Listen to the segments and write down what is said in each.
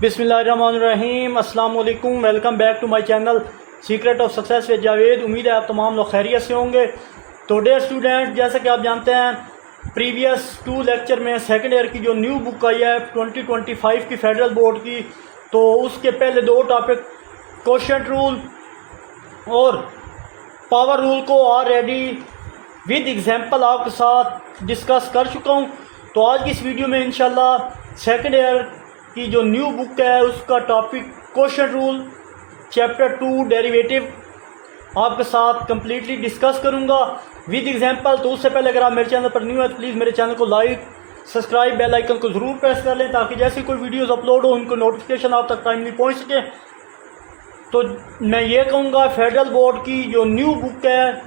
बिस्मिल्लाहिर्रहमानिर्रहीम, अस्सलाम वालेकुम। Welcome back to my channel secret of success with Javed. उम्मीद है आप तमाम लोग खैरियत से होंगे। तो डियर स्टूडेंट, जैसा कि आप जानते हैं, प्रीवियस 2 लेक्चर में सेकंड ईयर की जो न्यू बुक आई है 2025 की फेडरल बोर्ड की, तो उसके पहले 2 टॉपिक क्वोशंट रूल और पावर रूल को ऑलरेडी विद एग्जांपल आपके साथ डिस्कस कर चुका हूँ। तो आज की इस वीडियो में इंशाल्लाह सेकंड ईयर की जो न्यू बुक है उसका topic quotient rule chapter 2 derivative आपके साथ कंप्लीटली डिस्कस करूंगा विद एग्जांपल। तो उससे पहले अगर आप मेरे चैनल पर न्यू है तो प्लीज़ मेरे चैनल को लाइक, सब्सक्राइब, बेल आइकन को ज़रूर प्रेस कर लें ताकि जैसे कोई वीडियोस अपलोड हो उनको नोटिफिकेशन आप तक टाइमली पहुंच सके। तो मैं ये कहूँगा फेडरल बोर्ड की जो न्यू बुक है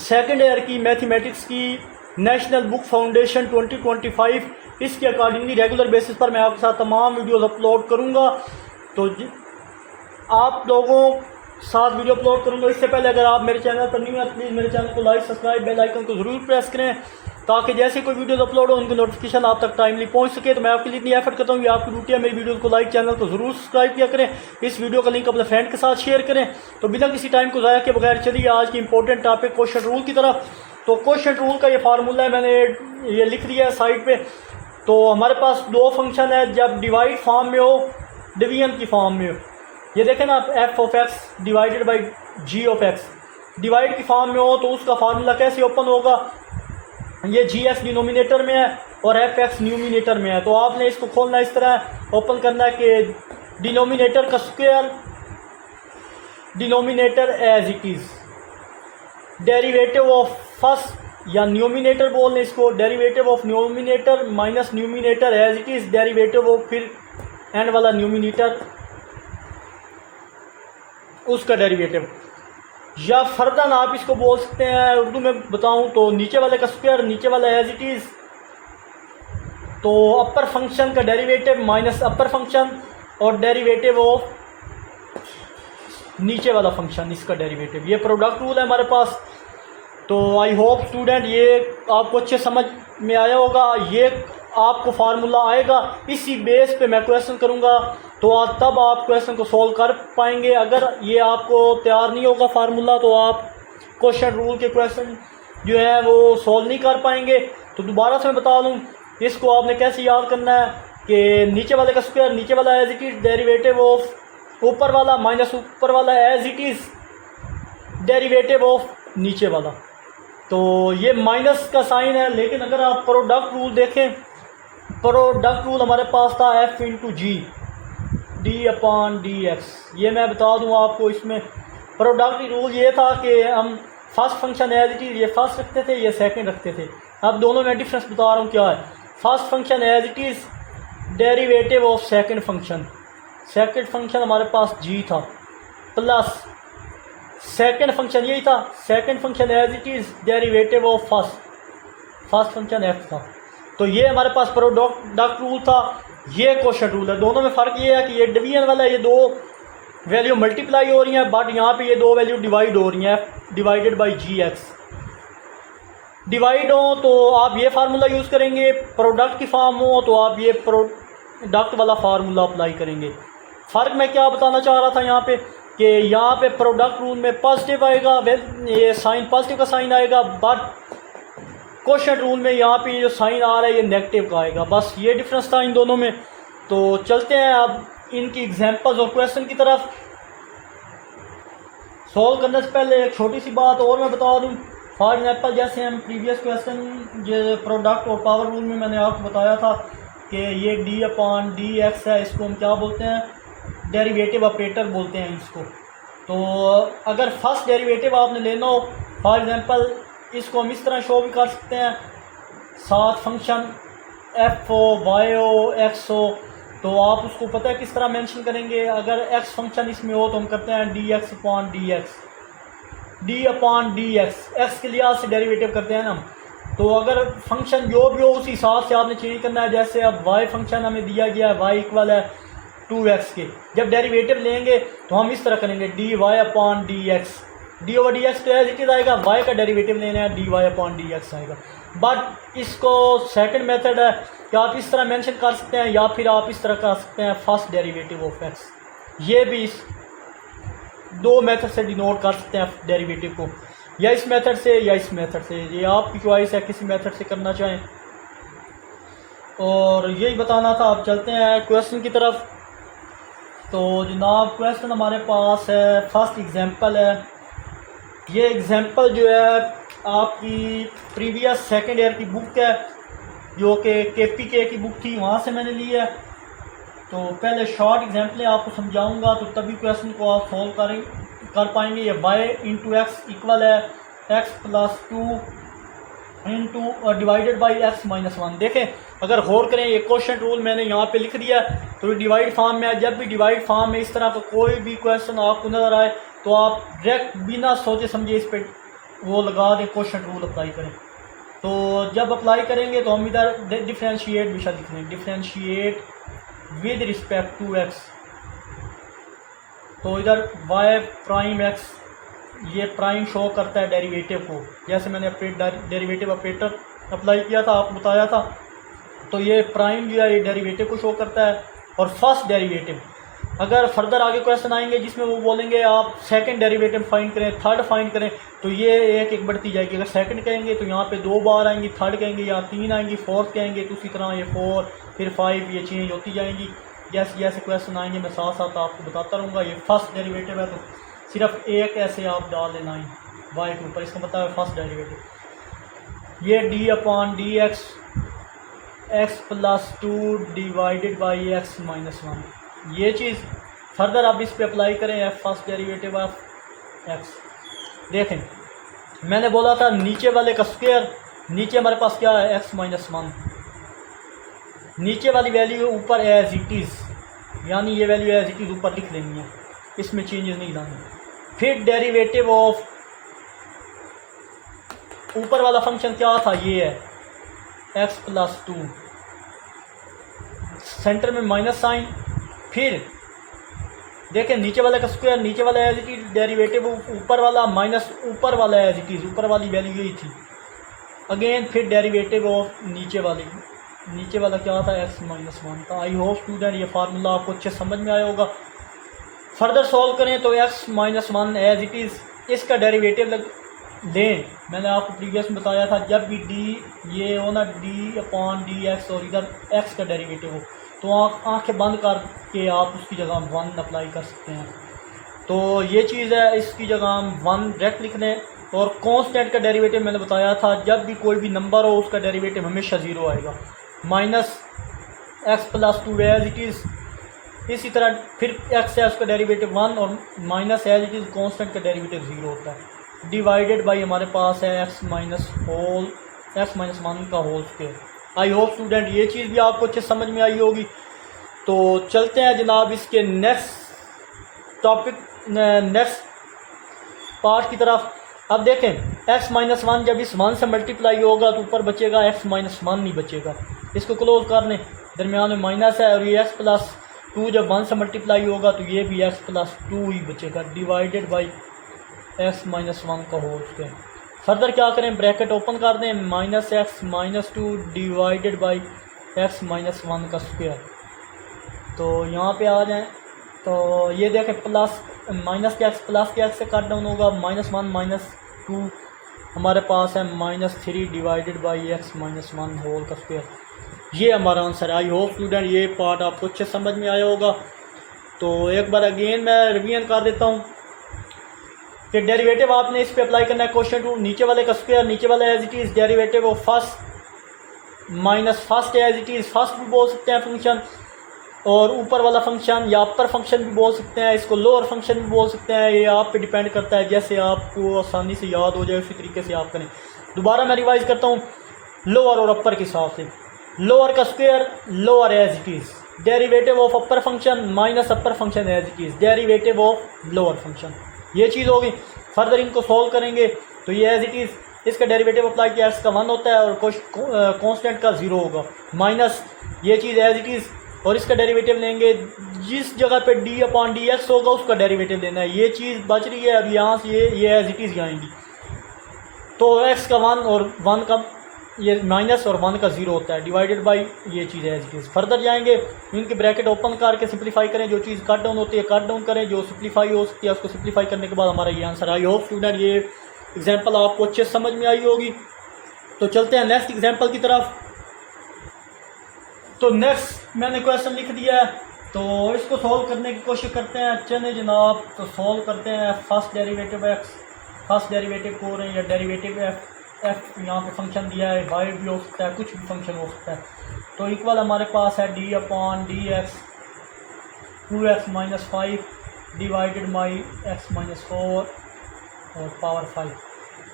सेकेंड ईयर की मैथमेटिक्स की नेशनल बुक फाउंडेशन 2025, इसके अकॉर्डिंगली रेगुलर बेसिस पर मैं आपके साथ तमाम वीडियोस अपलोड करूंगा। तो आप लोगों साथ वीडियो अपलोड करूंगा। इससे पहले अगर आप मेरे चैनल पर न्यू है प्लीज़ मेरे चैनल को लाइक, सब्सक्राइब, बेल आइकन को ज़रूर प्रेस करें ताकि जैसे कोई वीडियोस अपलोड हो उनकी नोटिफिकेशन आप तक टाइमली पहुंच सके। तो मैं आपके लिए इतनी एफर्ट करता हूँ कि आपकी ड्यूटी है मेरी वीडियोस को लाइक, चैनल को ज़रूर सब्सक्राइब किया करें, इस वीडियो का लिंक अपने फ्रेंड के साथ शेयर करें। तो बिना किसी टाइम को ज़ाया के बगैर चलिए आज की इंपॉर्टेंट टॉपिक क्वोशंट रूल की तरफ। तो क्वोशंट रूल का ये फार्मूला है, मैंने ये लिख दिया है साइड पे। तो हमारे पास 2 फंक्शन है, जब डिवाइड फॉर्म में हो, डिवीजन की फॉर्म में हो, ये देखें ना, F of X divided by G of X divide की फॉर्म में हो तो उसका फार्मूला कैसे ओपन होगा। ये जी एक्स डिनोमिनेटर में है और एफ एक्स न्यूमिनेटर में है। तो आपने इसको खोलना इस तरह ओपन करना है कि डिनोमिनेटर का square denominator as it is, derivative of first या न्यूमिनेटर बोल लें इसको, derivative of numerator minus numerator as it is, derivative of फिर एंड वाला न्यूमिनेटर उसका डेरिवेटिव, या फर्दन आप इसको बोल सकते हैं उर्दू में बताऊं तो नीचे वाले का स्क्वायर, नीचे वाला एज इट इज़, तो अपर फंक्शन का डेरिवेटिव माइनस अपर फंक्शन और डेरिवेटिव ऑफ नीचे वाला फंक्शन इसका डेरिवेटिव। ये प्रोडक्ट रूल है हमारे पास। तो आई होप स्टूडेंट ये आपको अच्छे समझ में आया होगा। ये आपको फार्मूला आएगा, इसी बेस पे मैं क्वेश्चन करूँगा तो तब आप क्वेश्चन को सॉल्व कर पाएंगे। अगर ये आपको तैयार नहीं होगा फार्मूला तो आप क्वोशंट रूल के क्वेश्चन जो है वो सॉल्व नहीं कर पाएंगे। तो दोबारा से मैं बता दूँ इसको आपने कैसे याद करना है कि नीचे वाले का स्क्वायर, नीचे वाला as it is, derivative of ऊपर वाला माइनस ऊपर वाला as it is, derivative of नीचे वाला। तो ये माइनस का साइन है, लेकिन अगर आप प्रोडक्ट रूल देखें, प्रोडक्ट रूल हमारे पास था F into G D upon D x. ये मैं बता दूं आपको, इसमें प्रोडक्ट रूल ये था कि हम first function as it is ये फर्स्ट रखते थे, ये सेकंड रखते थे। अब दोनों में डिफरेंस बता रहा हूँ क्या है। First function as it is, derivative of second function, second function हमारे पास जी था, प्लस सेकंड फंक्शन यही था, second function as it is, derivative of first function F था। तो ये हमारे पास प्रोडक्ट रूल था, ये क्वोशंट रूल है। दोनों में फ़र्क ये है कि ये डिवीजन वाला, ये 2 वैल्यू मल्टीप्लाई हो रही हैं, बट यहाँ पे ये 2 वैल्यू डिवाइड हो रही हैं, divided by G X. Divide हो तो आप ये फार्मूला यूज़ करेंगे, प्रोडक्ट की फॉर्म हो तो आप ये प्रोडक्ट वाला फार्मूला अप्लाई करेंगे। फ़र्क मैं क्या बताना चाह रहा था यहाँ पे कि यहाँ पे प्रोडक्ट रूल में पॉजिटिव आएगा, ये साइन पॉजिटिव का साइन आएगा, बट क्वोशंट रूल में यहाँ पे जो साइन आ रहा है ये नेगेटिव का आएगा। बस ये डिफरेंस था इन दोनों में। तो चलते हैं अब इनकी एग्जांपल्स और क्वेश्चन की तरफ। सॉल्व करने से पहले एक छोटी सी बात और मैं बता दूँ। फॉर एग्जांपल जैसे हम प्रीवियस क्वेश्चन जो प्रोडक्ट और पावर रूल में मैंने आपको बताया था कि ये डी अपॉन डी एक्स है, इसको हम क्या बोलते हैं, डेरिवेटिव ऑपरेटर बोलते हैं इसको। तो अगर फर्स्ट डेरिवेटिव आपने लेना हो, फॉर एग्जांपल इसको हम इस तरह शो भी कर सकते हैं, साथ function F O, Y O, X हो, तो आप उसको पता है किस तरह मेंशन करेंगे। अगर एक्स फंक्शन इसमें हो तो हम करते हैं D x upon D X, D upon D x, x के लिहाज से डेरिवेटिव करते हैं ना। तो अगर फंक्शन जो भी हो उसी हिसाब से आपने चेंज करना है। जैसे अब वाई फंक्शन हमें दिया गया है, वाई इक्वल है 2x के, जब डेरिवेटिव लेंगे तो हम इस तरह करेंगे D Y upon D X, D over D X तो एज इट इज़ आएगा, y का डेरिवेटिव लेना है D Y upon D X आएगा। बट इसको सेकंड मेथड है, कि आप इस तरह मेंशन कर सकते हैं या फिर आप इस तरह कर सकते हैं फर्स्ट डेरिवेटिव ऑफ एक्स। ये भी इस दो मेथड से डिनोट कर सकते हैं डेरिवेटिव को, या इस मेथड से या इस मेथड से, ये आपकी चॉइस है किसी मेथड से करना चाहें। और यही बताना था। आप चलते हैं क्वेश्चन की तरफ। तो जनाब क्वेश्चन हमारे पास है, फर्स्ट एग्जांपल है। ये एग्जांपल जो है आपकी प्रीवियस सेकंड ईयर की बुक है, जो कि KPK की बुक थी, वहाँ से मैंने ली है। तो पहले शॉर्ट एग्जांपल आपको समझाऊंगा, तो तभी क्वेश्चन को आप सॉल्व कर पाएंगे। ये y इंटू एक्स इक्वल है x plus 2 into divided by x minus 1। देखें, अगर गौर करें, ये क्वेश्चन रूल मैंने यहाँ पे लिख दिया है, तो डिवाइड फॉर्म में है। जब भी डिवाइड फॉर्म में इस तरह का कोई भी क्वेश्चन आपको नज़र आए, तो आप डायरेक्ट बिना सोचे समझे इस पर वो लगा दें, क्वेश्चन रूल अप्लाई करें। तो जब अप्लाई करेंगे तो हम इधर डिफ्रेंशिएट विषय लिख लें, differentiate with respect to x। तो इधर y प्राइम x, ये प्राइम शो करता है डेरिवेटिव को, जैसे मैंने डेरिवेटिव ऑपरेटर अप्लाई किया था, आपको बताया था। तो ये प्राइम जो है ये डेरिवेटिव को शो करता है। और फर्स्ट डेरिवेटिव, अगर फर्दर आगे क्वेश्चन आएंगे जिसमें वो बोलेंगे आप सेकंड डेरिवेटिव फाइंड करें, थर्ड फाइंड करें, तो ये एक एक बढ़ती जाएगी। अगर सेकंड कहेंगे तो यहाँ पे 2 बार आएंगी, थर्ड कहेंगे यहाँ 3 आएंगी, फोर्थ कहेंगे तो उसी तरह ये 4 फिर 5 ये चेंज होती जाएंगी। जैसे जैसे क्वेश्चन आएंगे मैं साथ साथ आपको बताता रहूँगा। ये फर्स्ट डेरिवेटिव है, तो सिर्फ एक ऐसे आप डाल लेना है y के ऊपर, इसका मतलब है फर्स्ट डेरिवेटिव। ये d upon D x x plus 2 divided by X minus 1। ये चीज़ फर्दर आप इस पे अप्लाई करें, F first derivative of x. देखें, मैंने बोला था नीचे वाले का स्क्वायर, नीचे हमारे पास क्या है एक्स माइनस 1, नीचे वाली वैल्यू ऊपर एज इट इज़, यानी ये वैल्यू एज इट इज़ ऊपर लिख लेनी है, इसमें चेंजेस नहीं लानी। फिर डेरिवेटिव ऑफ ऊपर वाला फंक्शन क्या था, ये है एक्स प्लस 2, सेंटर में माइनस साइन। फिर देखें नीचे वाले का स्क्वायर, नीचे वाला एज इट इज, डेरिवेटिव ऊपर वाला माइनस ऊपर वाला एज इट इज, ऊपर वाली वैल्यू यही थी। अगेन फिर डेरिवेटिव ऑफ नीचे वाला क्या था एक्स माइनस 1 था। आई होप स्टूडेंट ये फार्मूला आपको अच्छे समझ में आया होगा। फर्दर सॉल्व करें तो X minus 1 as it is, इसका डेरिवेटिव लें। मैंने आपको प्रीवियस में बताया था, जब भी डी ये हो ना डी अपॉन डी एक्स और इधर एक्स का डेरिवेटिव हो, तो आँखें बंद करके आप उसकी जगह 1 अप्लाई कर सकते हैं। तो ये चीज़ है, इसकी जगह हम 1 डायरेक्ट लिख लें। और कांस्टेंट का डेरिवेटिव मैंने बताया था, जब भी कोई भी नंबर हो उसका डेरिवेटिव हमेशा 0 आएगा। Minus X plus 2 as it is, इसी तरह फिर एक्स है उसका डेरिवेटिव 1 और minus as it is constant का डेरिवेटिव 0 होता है। डिवाइडेड बाई हमारे पास है एक्स माइनस 1 का whole square. I hope student ये चीज़ भी आपको अच्छे समझ में आई होगी। तो चलते हैं जनाब इसके नेक्स्ट टॉपिक, नेक्स्ट पार्ट की तरफ। अब देखें एक्स माइनस 1 जब इस 1 से मल्टीप्लाई होगा तो ऊपर बचेगा एक्स माइनस 1 नहीं बचेगा। इसको क्लोज कर लें, दरमियान में माइनस है, और ये एक्स प्लस 2 जब 1 से मल्टीप्लाई होगा तो ये भी एक्स प्लस 2 ही बचेगा, डिवाइडेड बाई एक्स माइनस 1 का होल स्क्वायर। फर्दर क्या करें, ब्रैकेट ओपन कर दें, minus x minus 2 divided by X minus 1 का स्क्वायर। तो यहाँ पे आ जाएं तो ये देखें प्लस माइनस के एक्स से कट डाउन होगा, -1 -2 हमारे पास है -3 divided by X minus 1 whole का स्क्वायर। ये हमारा आंसर है। आई होप स्टूडेंट ये पार्ट आपको अच्छे समझ में आया होगा। तो एक बार अगेन मैं रिवीजन कर देता हूँ कि डेरिवेटिव आपने इस पे अप्लाई करना है। क्वेश्चन 2, नीचे वाले का स्क्वायर, नीचे वाला as it is, derivative of first minus first as it is, first भी बोल सकते हैं फंक्शन, और ऊपर वाला फंक्शन या अपर फंक्शन भी बोल सकते हैं, इसको लोअर फंक्शन भी बोल सकते हैं। ये आप पे डिपेंड करता है, जैसे आपको आसानी से याद हो जाए उसी तरीके से आप करें। दोबारा मैं रिवाइज करता हूँ लोअर और अपर के हिसाब से। लोअर का square lower as it is, derivative of upper function minus upper function as it is, derivative of lower function. ये चीज़ होगी। फर्दर इनको सॉल्व करेंगे तो ये एज इट इज़, इसका डेरिवेटिव अप्लाई किया एक्स का 1 होता है और कांस्टेंट का 0 होगा, माइनस ये चीज़ एज इट इज़, और इसका डेरिवेटिव लेंगे, जिस जगह पे डी अपॉन डी एक्स होगा उसका डेरिवेटिव लेना है। ये चीज़ बच रही है और यहाँ से ये एज इट इज़ आएंगी। तो एक्स का 1 और 1 का ये माइनस और 1 का 0 होता है, डिवाइडेड बाई ये चीज़ है एज इट इज़। फर्दर जाएंगे, इनके ब्रैकेट ओपन करके सिंप्लीफाई करें, जो चीज़ कट डाउन होती है कट डाउन करें, जो सिंप्लीफाई हो सकती है उसको सिंप्लीफाई करने के बाद हमारा ये आंसर। आई होप स्टूडेंट ये एग्जांपल आपको अच्छे समझ में आई होगी। तो चलते हैं नेक्स्ट एग्जांपल की तरफ। तो नेक्स्ट मैंने क्वेश्चन लिख दिया है, तो इसको सॉल्व करने की कोशिश करते हैं। चले जनाब, तो सॉल्व करते हैं। First derivative x, first derivative को रहे हैं, या डेरिवेटिव एफ यहाँ पे फंक्शन दिया है, वाई भी हो सकता है, कुछ भी फंक्शन हो सकता है। तो इक्वल हमारे पास है D upon D x 2x minus 5 divided by X minus 4 और पावर 5।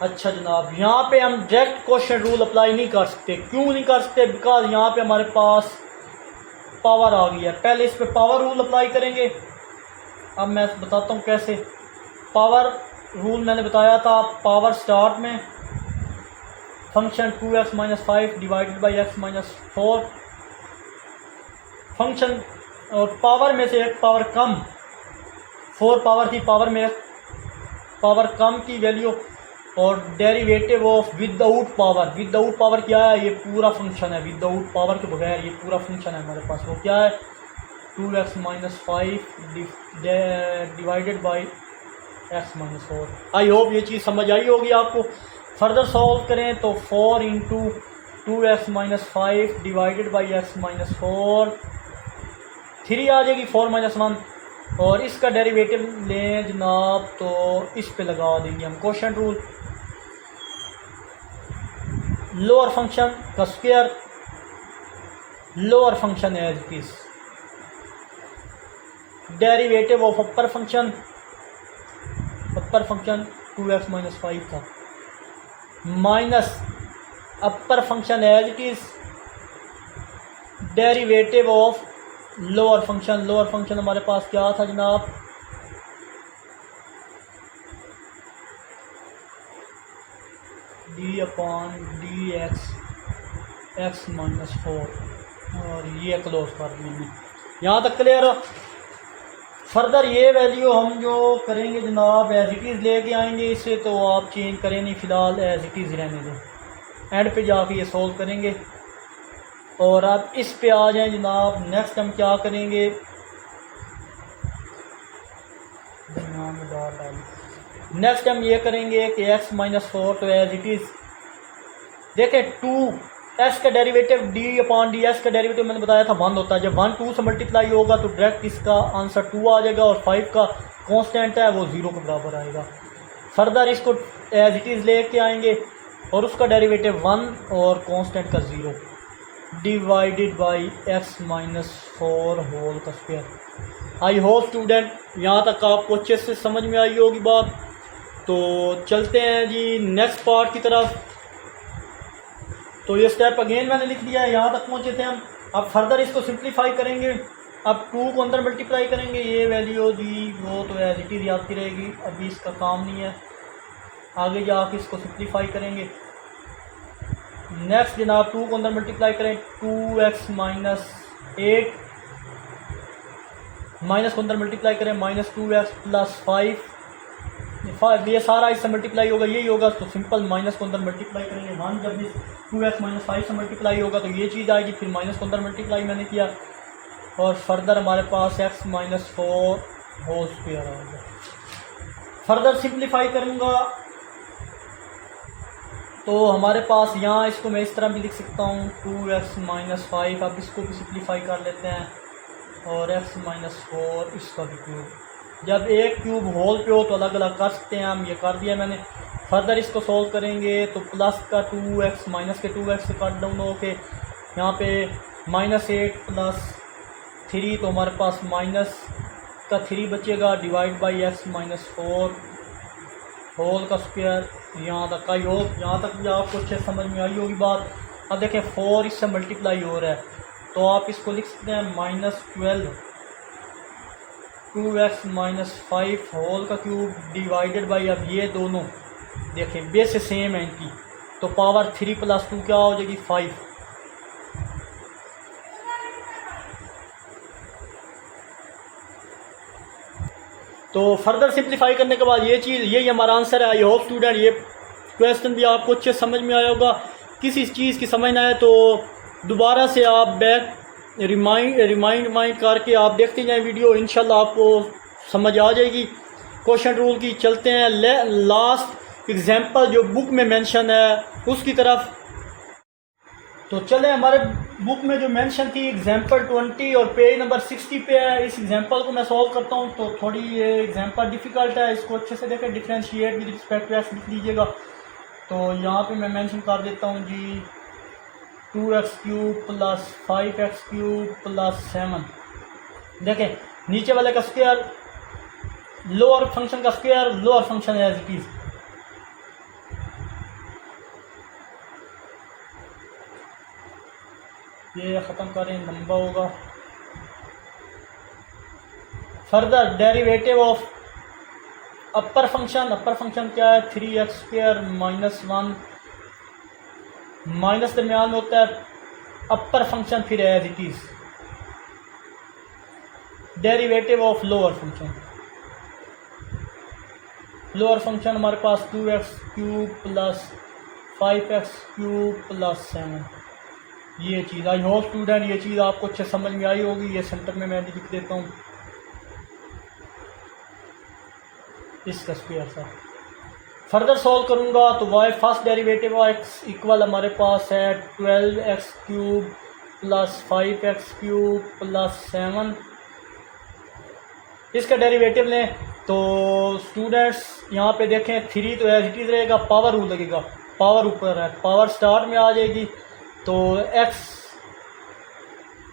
अच्छा जनाब, यहाँ पे हम डायरेक्ट क्वेश्चन रूल अप्लाई नहीं कर सकते। क्यों नहीं कर सकते? बिकॉज यहाँ पे हमारे पास पावर आ गई है। पहले इस पे पावर रूल अप्लाई करेंगे। अब मैं बताता हूँ कैसे। पावर रूल मैंने बताया था, पावर स्टार्ट में function 2x minus 5 divided by X minus 4 function, और पावर में से एक पावर कम, 4 पावर थी, पावर में एक पावर कम की वैल्यू, और derivative of without power. Without power क्या है? ये पूरा फंक्शन है, विदाउट पावर के बगैर ये पूरा फंक्शन है हमारे पास। वो क्या है? 2x minus 5 divided by X minus 4। I hope ये चीज़ समझ आई होगी आपको। फर्दर सॉल्व करें तो 4 into 2x minus 5 divided by X minus 4, 3 आ जाएगी, 4 माइनस 1, और इसका डेरिवेटिव लें जनाब तो इस पे लगा देंगे हम क्वोशंट रूल। लोअर फंक्शन का square, lower function as it is, derivative of upper function, upper function 2x minus 5 था, minus upper function as it is, derivative of lower function. Lower function हमारे पास क्या था जनाब? D upon D X minus 4, और ये close कर देंगे। यहाँ तक क्लियर हो? फर्दर ये वैल्यू हम जो करेंगे जनाब एज इट इज़ लेके आएंगे इससे, तो आप चेंज करें नहीं, फ़िलहाल एज इट इज़ रहने दें। एंड पे जाके ये सोल्व करेंगे। और अब इस पे आ जाएं जनाब। नेक्स्ट हम क्या करेंगे? नेक्स्ट हम ये करेंगे कि x माइनस 4 तो एज इट इज़, देखें 2x का derivative D upon D x का डेरिवेटिव मैंने बताया था 1 होता है। जब 1 2 से मल्टीप्लाई होगा तो डायरेक्ट इसका आंसर 2 आ जाएगा, और 5 का कांस्टेंट है वो 0 के बराबर आएगा। फर्दर इसको एज इट इज़ लेके आएंगे, और उसका डेरिवेटिव 1 और कांस्टेंट का 0 divided by X minus 4 whole का स्क्वायर। आई होप स्टूडेंट यहाँ तक आपको अच्छे से समझ में आई होगी बात। तो चलते हैं जी नेक्स्ट पार्ट की तरफ। तो ये स्टेप अगेन मैंने लिख दिया है, यहाँ तक पहुँचे थे हम। अब फर्दर इसको सिंप्लीफाई करेंगे। अब 2 को अंदर मल्टीप्लाई करेंगे, ये वैल्यू दी वो तो एज इट इज़ आती रहेगी, अभी इसका काम नहीं है। आगे जाके इसको सिंप्लीफाई करेंगे। नेक्स्ट जनाब 2 को अंदर मल्टीप्लाई करें, 2x माइनस 8, माइनस को अंदर मल्टीप्लाई करें, माइनस 2x प्लस 5, ये सारा इससे मल्टीप्लाई होगा, यही होगा तो सिंपल माइनस को अंदर मल्टीप्लाई करेंगे। 1 जब इस 2x माइनस 5 से मल्टीप्लाई होगा तो ये चीज़ आएगी, फिर माइनस को अंदर मल्टीप्लाई मैंने किया, और फर्दर हमारे पास x माइनस 4 होल स्क्वायर आएगा। फर्दर सिंप्लीफाई करूँगा तो हमारे पास यहाँ इसको मैं इस तरह भी लिख सकता हूँ 2x माइनस 5। अब इसको भी सिंप्लीफाई कर लेते हैं, और x माइनस 4 इसका भी क्यूब। जब एक क्यूब होल पे हो तो अलग अलग कर सकते हैं हम, ये कर दिया मैंने। फर्दर इसको सॉल्व करेंगे तो प्लस का 2x माइनस के 2x से कट डाउन हो के यहाँ पे माइनस 8 प्लस 3, तो हमारे पास माइनस का 3 बचेगा, divide by X minus 4 whole का स्क्वायर। यहाँ तक का योग, यहाँ तक भी आपको अच्छे समझ में आई होगी बात। अब देखें 4 इससे मल्टीप्लाई हो रहा है, तो आप इसको लिख सकते हैं माइनस 12 2x माइनस 5 होल का क्यूब डिवाइडेड बाई, अब ये दोनों देखें बेस सेम है इनकी, तो पावर 3 प्लस 2 क्या हो जाएगी 5। तो फर्दर सिंप्लीफाई करने के बाद ये चीज़, यही हमारा आंसर है। आई होप स्टूडेंट ये क्वेश्चन भी आपको अच्छे समझ में आया होगा। किसी चीज़ की समझ ना आए तो दोबारा से आप बैक रिमाइंड करके आप देखते जाएं वीडियो, इंशाल्लाह आपको समझ आ जाएगी क्वेश्चन रूल की। चलते हैं लास्ट एग्जांपल जो बुक में मेंशन है उसकी तरफ। तो चलें, हमारे बुक में जो मेंशन थी एग्जांपल 20 और पेज नंबर 60 पे है। इस एग्जांपल को मैं सॉल्व करता हूँ। तो थोड़ी ये एग्जांपल डिफ़िकल्ट है, इसको अच्छे से देखें। Differentiate with respect to X लिख लीजिएगा। तो यहाँ पे मैं मेंशन कर देता हूँ जी 2x³ + 5x³ + 7। देखें नीचे वाले का स्क्वायर, लोअर फंक्शन का square, lower function as it is. ये ख़त्म करें, लंबा होगा। Further derivative of upper function क्या है 3x² - 1 माइनस दरमियान में होता है अपर फंक्शन, फिर as it is. Derivative of lower function हमारे पास 2x³ + 5x³ + 7। ये चीज़, आई होप स्टूडेंट ये चीज़ आपको अच्छे समझ में आई होगी। ये सेंटर में मैं लिख देता हूँ इसका स्क्वायर सा। फर्दर सॉल्व करूँगा तो y first derivative of x equal हमारे पास है 12x³ + 5x³ + 7। इसका डेरिवेटिव लें तो स्टूडेंट्स यहाँ पे देखें 3 तो एज इट इज़ रहेगा, पावर रूल लगेगा, पावर ऊपर है, पावर स्टार्ट में आ जाएगी। तो x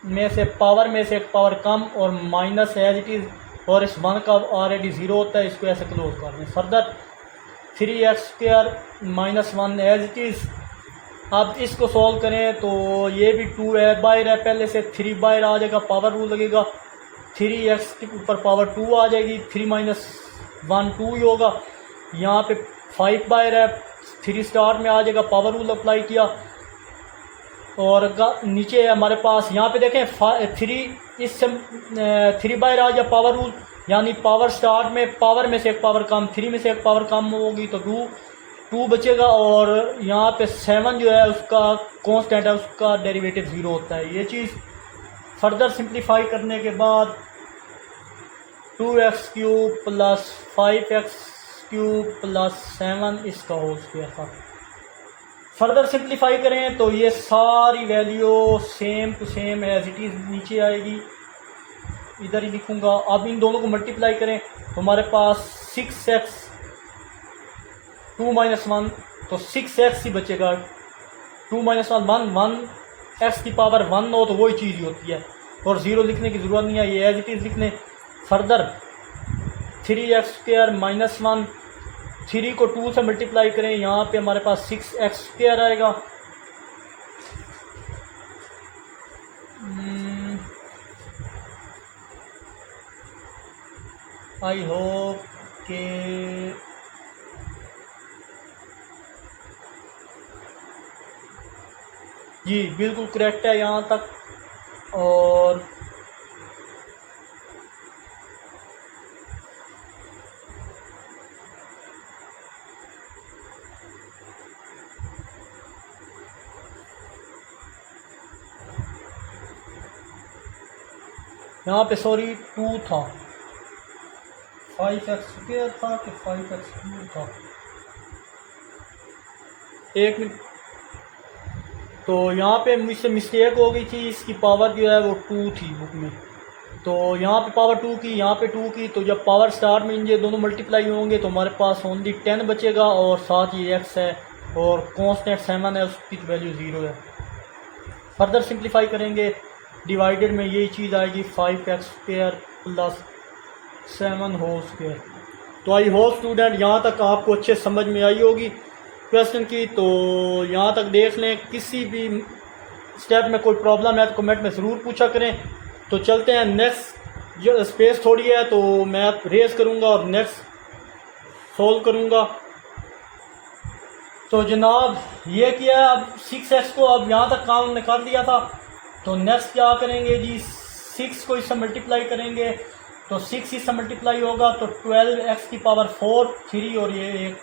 में से पावर में से एक पावर कम और माइनस एज इट इज़, और इस 1 का ऑलरेडी 0 होता है, इसको ऐसे क्लोज कर दें। Further 3x² - 1 as it is. अब इसको सॉल्व करें तो ये भी 2 बाहर है, पहले से 3 बाहर आ जाएगा, पावर रूल लगेगा, 3x के ऊपर पावर 2 आ जाएगी, 3 - 1 2 ही होगा। यहाँ पे 5 बाहर है, 3 स्टार्ट में आ जाएगा, पावर रूल अप्लाई किया। और नीचे हमारे पास यहाँ पे देखें 3 इससे 3 बाहर आ गया, पावर रूल, यानी पावर स्टार्ट में पावर में से एक पावर कम, 3 में से एक पावर कम होगी तो 2 बचेगा। और यहाँ पे 7 जो है उसका कांस्टेंट है, उसका डेरिवेटिव 0 होता है। ये चीज़ फर्दर सिंप्लीफाई करने के बाद 2x³ + 5x³ + 7 इसका होल स्क्वायर था। फर्दर सिंप्लीफाई करें तो ये सारी value same to same as it is नीचे आएगी, इधर ही लिखूँगा। अब इन दोनों को मल्टीप्लाई करें तो हमारे पास 6x 2 - 1 तो 6x ही बचेगा। 2 - 1 1 x की पावर 1 हो तो वही चीज़ ही होती है, और 0 लिखने की ज़रूरत नहीं है, ये एज इट इज़ लिख लें। फर्दर 3x² - 1, 3 को 2 से मल्टीप्लाई करें, यहाँ पे हमारे पास 6x² आएगा। आई होप के जी बिल्कुल करेक्ट है यहाँ तक। और यहाँ पे सॉरी 2 था, 5x² था कि 5x³ था, एक मिनट। तो यहाँ पे मुझसे मिस्टेक हो गई थी, इसकी पावर जो है वो 2 थी बुक में, तो यहाँ पे पावर 2 की, यहाँ पे 2 की। तो जब पावर स्टार्ट में ये दोनों मल्टीप्लाई होंगे तो हमारे पास ओनली 10 बचेगा, और साथ ये x है और कांस्टेंट 7 है, उसकी वैल्यू 0 है। फर्दर सिंप्लीफाई करेंगे, डिवाइडेड में यही चीज़ आएगी 5x² + 7 होल स्क्वायर। तो आई होप स्टूडेंट यहाँ तक आपको अच्छे समझ में आई होगी क्वेश्चन की। तो यहाँ तक देख लें, किसी भी स्टेप में कोई प्रॉब्लम है तो कमेंट में ज़रूर पूछा करें। तो चलते हैं नेक्स्ट, जो स्पेस थोड़ी है तो मैं रेस करूँगा और नेक्स्ट सोल्व करूँगा। तो जनाब ये किया, अब 6x को अब यहाँ तक काम हमने कर दिया था। तो नेक्स्ट क्या करेंगे जी, 6 को इससे मल्टीप्लाई करेंगे, तो 6 इससे मल्टीप्लाई होगा तो 12x की पावर 4 3, और ये एक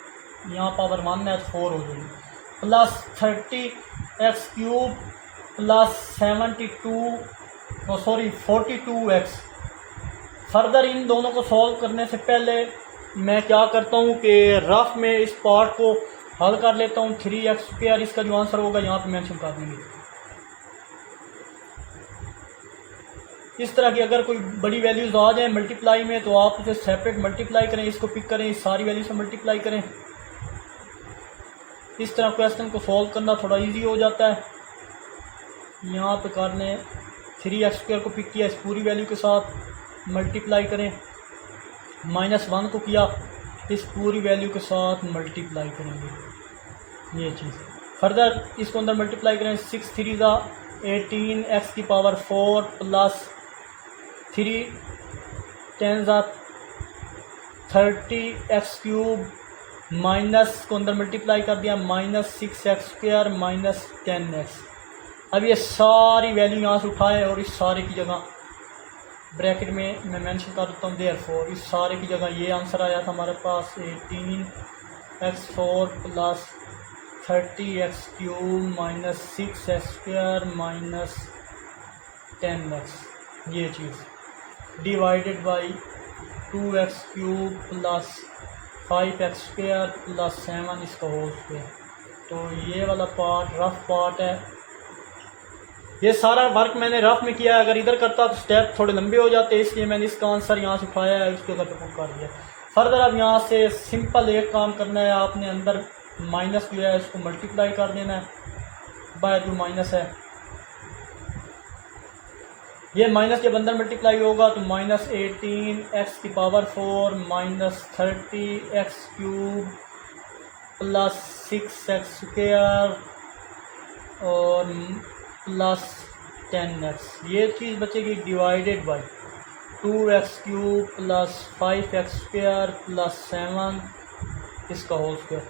यहाँ पावर 1 है 4 हो जाएगी, + 30 x cube plus 42x। Further in दोनों को सॉल्व करने से पहले मैं क्या करता हूँ कि रफ में इस पार्ट को हल कर लेता हूँ। 3x², इसका जो आंसर होगा यहाँ पे मेंशन कर देंगे। इस तरह की अगर कोई बड़ी वैल्यूज़ आ जाए मल्टीप्लाई में तो आप उसे सेपरेट मल्टीप्लाई करें, इसको पिक करें, इस सारी वैल्यू से मल्टीप्लाई करें। इस तरह क्वेश्चन को सॉल्व करना थोड़ा इजी हो जाता है। यहाँ पे करने 3x² को पिक किया, इस पूरी वैल्यू के साथ मल्टीप्लाई करें। -1 को किया, इस पूरी वैल्यू के साथ मल्टीप्लाई करेंगे ये चीज़। फर्दर इसको अंदर मल्टीप्लाई करें। 6 3 18 x⁴ प्लस 3 10 30 x³ माइनस को अंदर मल्टीप्लाई कर दिया -6x² माइनस 10x। अब ये सारी वैल्यू यहाँ से उठाए और इस सारे की जगह ब्रैकेट में मैं मेंशन कर देता हूँ देयरफॉर। इस सारे की जगह ये आंसर आया था हमारे पास 18x4 plus 30x³ minus 6x² minus 10x, ये चीज़ divided by 2x³ plus 5x² plus 7 इसका होल स्क्वायर। तो ये वाला पार्ट रफ पार्ट है। ये सारा वर्क मैंने रफ में किया है। अगर इधर करता तो स्टेप थोड़े लंबे हो जाते, इसलिए मैंने इसका आंसर यहाँ से उठाया है, उसके ऊपर पुट कर दिया। फर्दर अब यहाँ से सिंपल एक काम करना है, आपने अंदर माइनस जो है इसको मल्टीप्लाई कर देना है बाय जो माइनस है। ये माइनस जब अंदर मल्टीप्लाई होगा तो -18x⁴ minus 30x³ plus 6x² और प्लस 10x, ये चीज़ बचेगी divided by 2x³ plus 5x² plus 7 इसका होल स्क्वायर।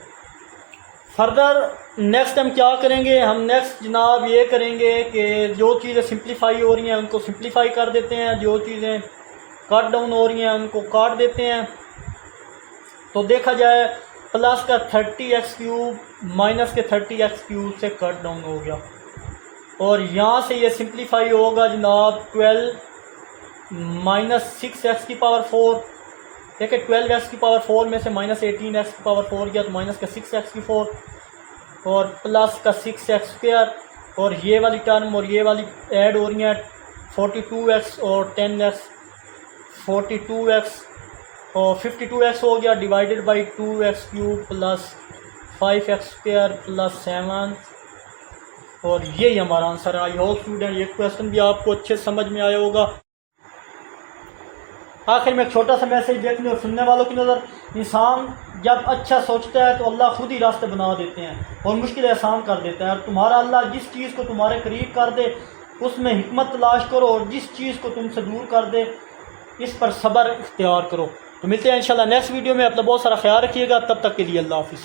फर्दर नेक्स्ट हम क्या करेंगे, हम नेक्स्ट जनाब ये करेंगे कि जो चीज़ें सिंप्लीफाई हो रही हैं उनको सिंप्लीफाई कर देते हैं, जो चीज़ें कट डाउन हो रही हैं उनको काट देते हैं। तो देखा जाए प्लस का 30x³ माइनस के 30x³ से कट डाउन हो गया और यहाँ से ये सिंप्लीफाई होगा जनाब 12 माइनस 6x⁴। देखिए 12x⁴ में से -18x⁴ गया तो माइनस का 6x⁴ और प्लस का 6x² और ये वाली टर्म और ये वाली ऐड हो रही हैं 42x और 10x, 42x और 52x हो गया divided by 2x³ plus 5x² plus 7 और यही हमारा आंसर है। आई होप स्टूडेंट ये क्वेश्चन भी आपको अच्छे समझ में आया होगा। आखिर में एक छोटा सा मैसेज देखने और सुनने वालों की नज़र, इंसान जब अच्छा सोचता है तो अल्लाह खुद ही रास्ते बना देते हैं और मुश्किल आसान कर देता है। और तुम्हारा अल्लाह जिस चीज़ को तुम्हारे करीब कर दे उसमें हिकमत तलाश करो और जिस चीज़ को तुमसे दूर कर दे इस पर सब्र इख्तियार करो। तो मिलते हैं इंशाल्लाह नेक्स्ट वीडियो में। अपना बहुत सारा ख्याल रखिएगा, तब तक के लिए अल्लाह हाफिज़।